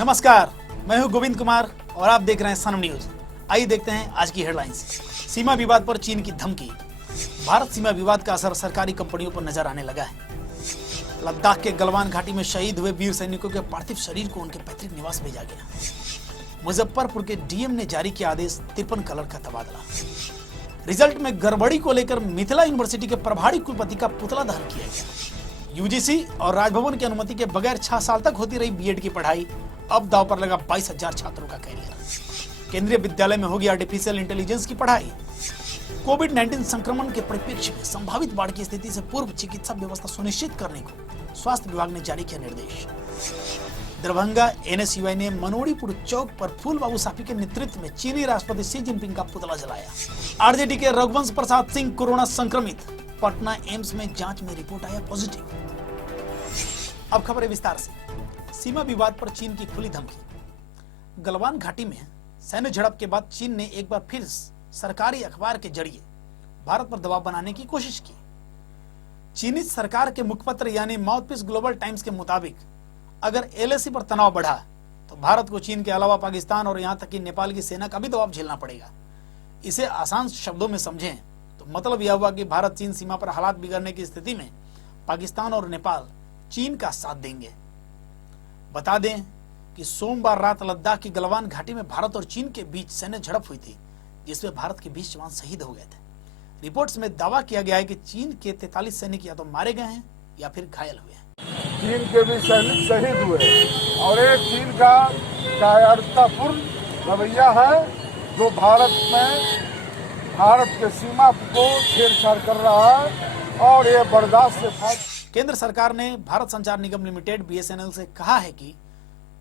नमस्कार, मैं हूं गोविंद कुमार और आप देख रहे हैं सनम न्यूज। आइए देखते हैं आज की हेडलाइंस। सीमा विवाद पर चीन की धमकी। भारत सीमा विवाद का असर सरकारी कंपनियों पर नजर आने लगा है। लद्दाख के गलवान घाटी में शहीद हुए वीर सैनिकों के पार्थिव शरीर को उनके पैतृक निवास भेजा गया। मुजफ्फरपुर के डीएम ने जारी किया आदेश, 53 कलर का तबादला। रिजल्ट में गड़बड़ी को लेकर मिथिला यूनिवर्सिटी के प्रभारी कुलपति का पुतला दहन किया गया। यूजीसी और राजभवन की अनुमति के बगैर 6 साल तक होती रही बीएड की पढ़ाई, अब दांव पर लगा 22,000 छात्रों का कैरियर। केंद्रीय विद्यालय में होगी आर्टिफिशियल इंटेलिजेंस की पढ़ाई। कोविड-19 संक्रमण के परिप्रेक्ष्य में संभावित बाढ़ की स्थिति से पूर्व चिकित्सा व्यवस्था सुनिश्चित करने को स्वास्थ्य विभाग ने जारी किया निर्देश। दरभंगा एनएसयूआई ने मनोड़ीपुर चौक पर फूल बाबू साफी के नेतृत्व में चीनी राष्ट्रपति शी जिनपिंग का पुतला जलाया। आरजेडी के रघुवंश प्रसाद सिंह कोरोना संक्रमित, पटना एम्स में जांच में रिपोर्ट आया पॉजिटिव। अब खबरें विस्तार से। सीमा विवाद पर चीन की खुली धमकी। गलवान घाटी में सैन्य झड़प के बाद चीन ने एक बार फिर सरकारी अखबार के जरिए भारत पर दबाव बनाने की कोशिश की। चीनी सरकार के मुखपत्र यानी माउथपीस ग्लोबल टाइम्स के मुताबिक अगर एलएसी पर तनाव बढ़ा तो भारत को चीन के अलावा पाकिस्तान और यहां तक कि नेपाल की सेना का भी दबाव झेलना पड़ेगा। इसे आसान शब्दों में समझें तो मतलब यह हुआ कि भारत चीन सीमा पर हालात बिगड़ने की स्थिति में पाकिस्तान और नेपाल चीन का साथ देंगे। बता दें कि सोमवार रात लद्दाख की गलवान घाटी में भारत और चीन के बीच सैन्य झड़प हुई थी, जिसमें भारत के 20 जवान शहीद हो गए थे। रिपोर्ट्स में दावा किया गया है कि चीन के 43 सैनिक या तो मारे गए हैं या फिर घायल हुए हैं। चीन के भी सैनिक शहीद हुए और एक चीन का कायरतापूर्ण रवैया है जो भारत के सीमा को छेड़छाड़ कर रहा है और ये बर्दाश्त से। केंद्र सरकार ने भारत संचार निगम लिमिटेड बीएसएनएल से कहा है कि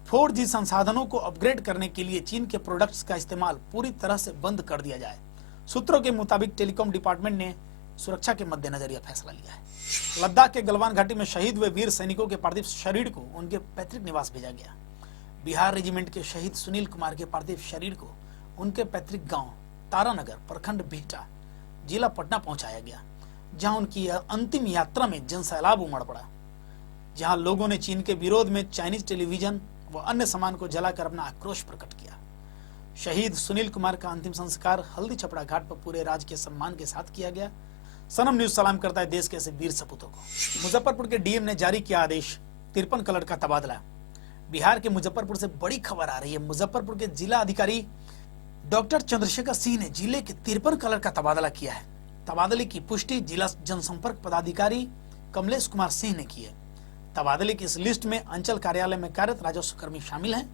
4G संसाधनों को अपग्रेड करने के लिए चीन के प्रोडक्ट्स का इस्तेमाल पूरी तरह से बंद कर दिया जाए। सूत्रों के मुताबिक टेलीकॉम डिपार्टमेंट ने सुरक्षा के मद्देनजर यह फैसला लिया है। लद्दाख के गलवान घाटी में शहीद हुए वीर सैनिकों के पार्थिव शरीर को उनके पैतृक निवास भेजा गया। बिहार रेजिमेंट के शहीद सुनील कुमार के पार्थिव शरीर को उनके पैतृक गांव तारानगर, प्रखंड बिहटा, जिला पटना पहुंचाया गया, जहां उनकी अंतिम यात्रा में जनसैलाब उमड़ पड़ा, जहां लोगों ने चीन के विरोध में चाइनीज टेलीविजन व अन्य सामान को जलाकर अपना आक्रोश प्रकट किया। शहीद सुनील कुमार का अंतिम संस्कार हल्दी छपड़ा घाट पर पूरे राजकीय सम्मान के साथ किया गया। सनम न्यूज सलाम करता है देश के ऐसे वीर सपूतों को। मुजफ्फरपुर के डीएम ने जारी किया आदेश, 53 कलर का तबादला। बिहार के मुजफ्फरपुर से बड़ी खबर आ रही है। मुजफ्फरपुर के जिला अधिकारी डॉक्टर चंद्रशेखर सिंह ने जिले के 53 कलर का तबादला किया है। तबादले की पुष्टि जिला जनसंपर्क पदाधिकारी कमलेश कुमार सिंह ने की है। तबादले की इस लिस्ट में अंचल कार्यालय में कार्यरत राजस्व कर्मी शामिल हैं।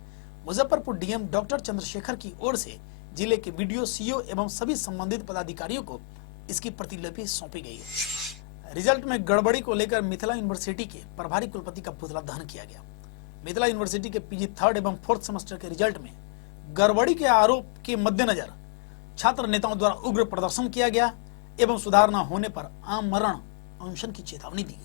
मुजफ्फरपुर डीएम डॉक्टर चंद्रशेखर की ओर से जिले के बीडीओ, सीओ एवं सभी संबंधित पदाधिकारियों को इसकी प्रतिलिपि सौंपी गई है। रिजल्ट में गड़बड़ी को लेकर मिथिला यूनिवर्सिटी के प्रभारी कुलपति का पुतला दहन किया गया। मिथिला यूनिवर्सिटी के पीजी 3rd एवं 4th सेमेस्टर के रिजल्ट में गड़बड़ी के आरोप के मद्देनजर छात्र नेताओं द्वारा उग्र प्रदर्शन किया गया एवं सुधार न होने पर आमरण अनशन की चेतावनी दी गई।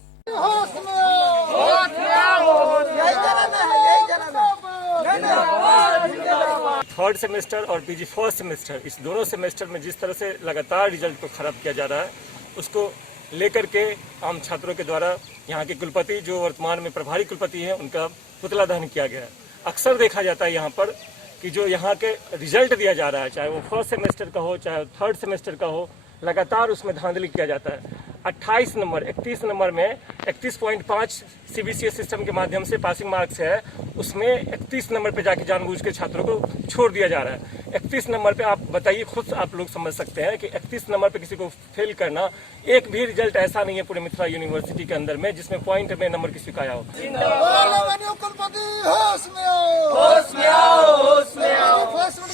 थर्ड सेमेस्टर और पीजी 4th सेमेस्टर, इस दोनों सेमेस्टर में जिस तरह से लगातार रिजल्ट को खराब किया जा रहा है, उसको लेकर के आम छात्रों के द्वारा यहाँ के कुलपति जो वर्तमान में प्रभारी कुलपति हैं उनका पुतला दहन किया गया है। अक्सर देखा जाता है यहाँ पर कि जो यहाँ के रिजल्ट दिया जा रहा है, चाहे वो 1st सेमेस्टर का हो चाहे 3rd सेमेस्टर का हो, लगातार उसमें धांधली किया जाता है। 28 नंबर 31 नंबर में 31.5 सीबीसीएस सिस्टम के माध्यम से पासिंग मार्क्स है, उसमें 31 नंबर पे जाके जानबूझ के छात्रों को छोड़ दिया जा रहा है। 31 नंबर पे आप बताइए, खुद आप लोग समझ सकते हैं कि 31 नंबर पे किसी को फेल करना, एक भी रिजल्ट ऐसा नहीं है पूरे मिथिला यूनिवर्सिटी के अंदर में जिसमें पॉइंट में नंबर किसी का आया हो।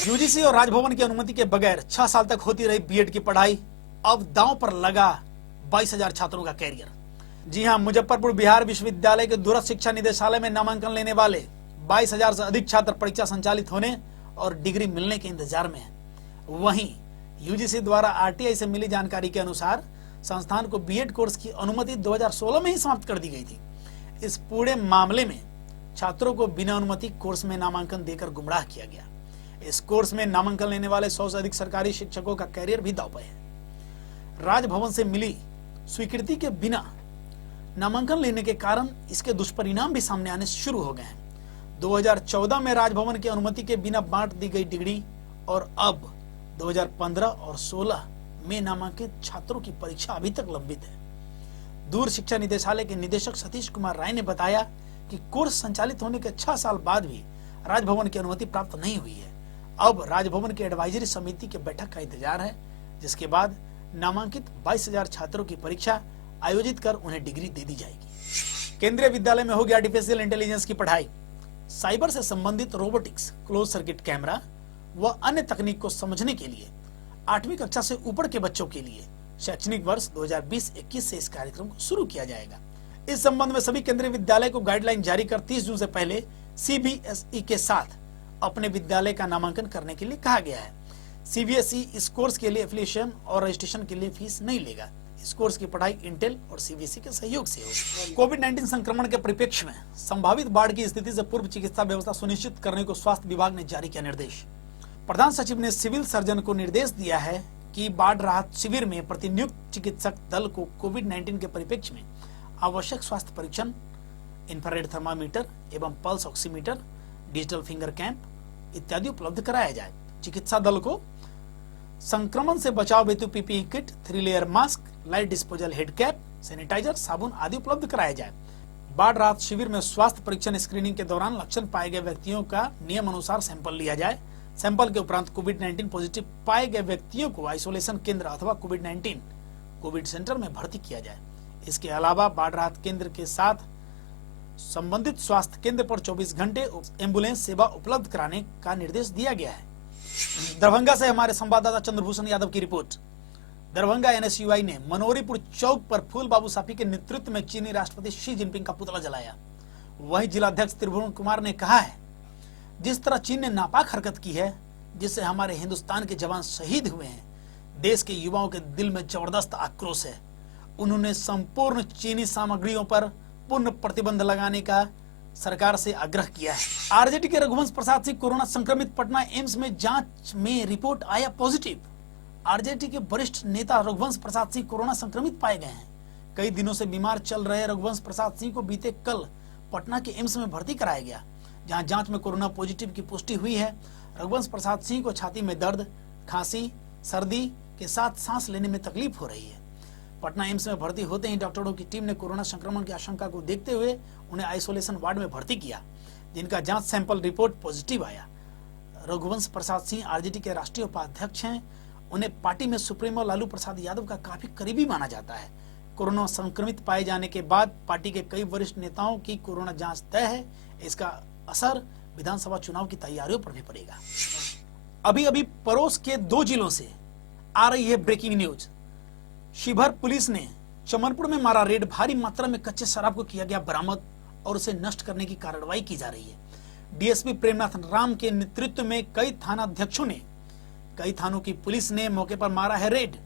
यूजीसी और राजभवन की अनुमति के बगैर 6 साल तक होती रही बीएड की पढ़ाई, अब दांव पर लगा 22,000 छात्रों का कैरियर। जी हां, मुजफ्फरपुर बिहार विश्वविद्यालय के दूरस्थ शिक्षा निदेशालय में नामांकन लेने वाले 22,000 से अधिक छात्र परीक्षा संचालित होने और डिग्री मिलने के इंतजार में हैं। वहीं यूजीसी द्वारा आरटीआई से मिली जानकारी के अनुसार संस्थान को बीएड कोर्स की अनुमति 2016 में ही समाप्त कर दी गई थी। इस पूरे मामले में छात्रों को बिना अनुमति कोर्स में नामांकन देकर गुमराह किया गया। इस कोर्स में नामांकन लेने वाले 100 से अधिक सरकारी शिक्षकों का कैरियर भी दांव पर है। राजभवन से मिली स्वीकृति के बिना नामांकन लेने के कारण इसके दुष्परिणाम भी सामने आने शुरू हो गए हैं। 2014 में राजभवन की अनुमति के बिना बांट दी गई डिग्री और अब 2015 और 16 में नामांकित छात्रों की परीक्षा अभी तक लंबित है। दूर शिक्षा निदेशालय के निदेशक सतीश कुमार राय ने बताया कि कोर्स संचालित होने के 6 साल बाद भी राजभवन की अनुमति प्राप्त नहीं हुई है। अब राजभवन की एडवाइजरी समिति की बैठक का इंतजार है, जिसके बाद नामांकित 22,000 छात्रों की परीक्षा आयोजित कर उन्हें डिग्री दे दी जाएगी। केंद्रीय विद्यालय में होगी आर्टिफिशियल इंटेलिजेंस की पढ़ाई। साइबर से संबंधित रोबोटिक्स, क्लोज सर्किट कैमरा व अन्य तकनीक को समझने के लिए 8वीं कक्षा से ऊपर के बच्चों के लिए शैक्षणिक वर्ष 2020-21 से इस कार्यक्रम को शुरू किया जाएगा। इस संबंध में सभी केंद्रीय विद्यालय को गाइडलाइन जारी कर 30 जून से पहले CBSE के साथ अपने विद्यालय का नामांकन करने के लिए कहा गया है। CBSE इस कोर्स के लिए एफिलिएशन और रजिस्ट्रेशन के लिए फीस नहीं लेगा। इस कोर्स की पढ़ाई इंटेल और CBSE के सहयोग से होगी। कोविड-19 संक्रमण के परिप्रेक्ष्य में संभावित बाढ़ की स्थिति से पूर्व चिकित्सा व्यवस्था सुनिश्चित करने को स्वास्थ्य विभाग ने जारी किया निर्देश। प्रधान सचिव ने सिविल सर्जन को निर्देश दिया है कि बाढ़ राहत शिविर में प्रतिनियुक्त चिकित्सक दल को कोविड-19 के परिप्रेक्ष्य में आवश्यक स्वास्थ्य परीक्षण, इंफ्रारेड थर्मामीटर एवं pulse oximeter, digital finger camp इत्यादि उपलब्ध कराया जाए। चिकित्सा दल को संक्रमण से बचाव हेतु PPE kit, 3 layer mask, light disposal head cap, sanitiser, साबुन आदि उपलब्ध कराया जाए। बाढ़ राहत शिविर में स्वास्थ्य परीक्षण स्क्रीनिंग के दौरान लक्षण पाए गए व्यक्तियों का नियम अनुसार सैंपल लिया जाए। सैंपल के उपरांत कोविड-19 पॉजिटिव पाए गए व्यक्तियों को आइसोलेशन केंद्र अथवा कोविड-19 कोविड सेंटर में भर्ती किया जाए। इसके अलावा बाढ़ राहत केंद्र के साथ संबंधित स्वास्थ्य केंद्र पर 24 घंटे एम्बुलेंस सेवा उपलब्ध कराने का निर्देश दिया गया है। दरभंगा से हमारे संवाददाता चंद्रभूषण यादव की रिपोर्ट। दरभंगा NSUI ने मनोरीपुर चौक पर फूल बाबू साफी के नेतृत्व में चीनी राष्ट्रपति शी जिनपिंग का पुतला जलाया। वहीं जिलाध्यक्ष त्रिभुवन कुमार ने कहा है, जिस तरह चीन ने नापाक हरकत की है, जिससे हमारे हिंदुस्तान के जवान शहीद हुए हैं, देश के युवाओं के दिल में जबरदस्त आक्रोश है। उन्होंने संपूर्ण चीनी सामग्रियों पर पूर्ण प्रतिबंध लगाने का सरकार से आग्रह किया है। आरजेडी के रघुवंश प्रसाद सिंह कोरोना संक्रमित, पटना एम्स में जांच में रिपोर्ट आया पॉजिटिव। आरजेडी के वरिष्ठ नेता रघुवंश प्रसाद सिंह कोरोना संक्रमित पाए गए हैं। कई दिनों से बीमार चल रहे रघुवंश प्रसाद सिंह को बीते कल पटना के एम्स में भर्ती कराया गया, जहां जांच में कोरोना पॉजिटिव की पुष्टि हुई है। रघुवंश प्रसाद सिंह को छाती में दर्द, खांसी, सर्दी के साथ सांस लेने में तकलीफ हो रही है। पटना एम्स में भर्ती होते ही डॉक्टरों की टीम ने कोरोना संक्रमण की आशंका को देखते हुए उन्हें आइसोलेशन वार्ड में भर्ती किया, जिनका जांच सैंपल रिपोर्ट पॉजिटिव आया। रघुवंश प्रसाद सिंह आरजेडी के राष्ट्रीय उपाध्यक्ष हैं। उन्हें पार्टी में सुप्रीमो लालू प्रसाद यादव का काफी करीबी माना जाता है। कोरोना संक्रमित पाए जाने के बाद पार्टी के कई वरिष्ठ नेताओं की कोरोना जांच तय है। इसका असर विधानसभा चुनाव की तैयारियों पर भी पड़ेगा। अभी अभी पड़ोस के 2 जिलों से आ रही है ब्रेकिंग न्यूज। शिवहर पुलिस ने चमनपुर में मारा रेड। भारी मात्रा में कच्चे शराब को किया गया बरामद और उसे नष्ट करने की कार्रवाई की जा रही है। डीएसपी प्रेमनाथ राम के नेतृत्व में कई थानाध्यक्षों ने, कई थानों की पुलिस ने मौके पर मारा है रेड।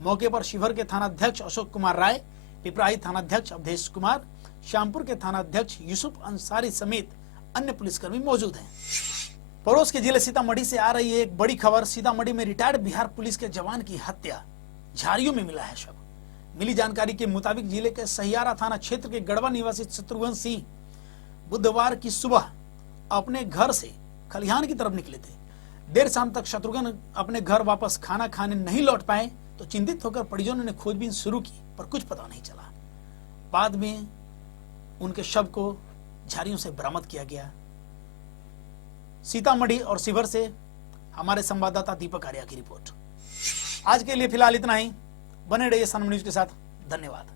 मौके पर शिवहर के थानाध्यक्ष अशोक कुमार राय, पिपराही थानाध्यक्ष अवधेश कुमार, श्यामपुर के थानाध्यक्ष यूसुफ अंसारी समेत अन्य पुलिसकर्मी मौजूद हैं। पड़ोस के जिले सीतामढ़ी से आ रही है एक बड़ी खबर। सीतामढ़ी में रिटायर्ड बिहार पुलिस के जवान की हत्या, झाड़ियों में मिला है शव। मिली जानकारी के मुताबिक जिले के सहियारा थाना क्षेत्र के गढ़वा निवासी शत्रुघ्न सिंह बुधवार की सुबह अपने घर से खलिहान की तरफ निकले थे। देर शाम तक शत्रुघ्न अपने घर वापस खाना खाने नहीं लौट पाए तो चिंतित होकर परिजनों ने खोजबीन शुरू की, पर कुछ पता नहीं चला। बाद में उनके शव को झाड़ियों से बरामद किया गया। सीतामढ़ी और शिवहर से हमारे संवाददाता दीपक आर्या की रिपोर्ट। आज के लिए फिलहाल इतना ही। बने रहिए सनम न्यूज के साथ। धन्यवाद।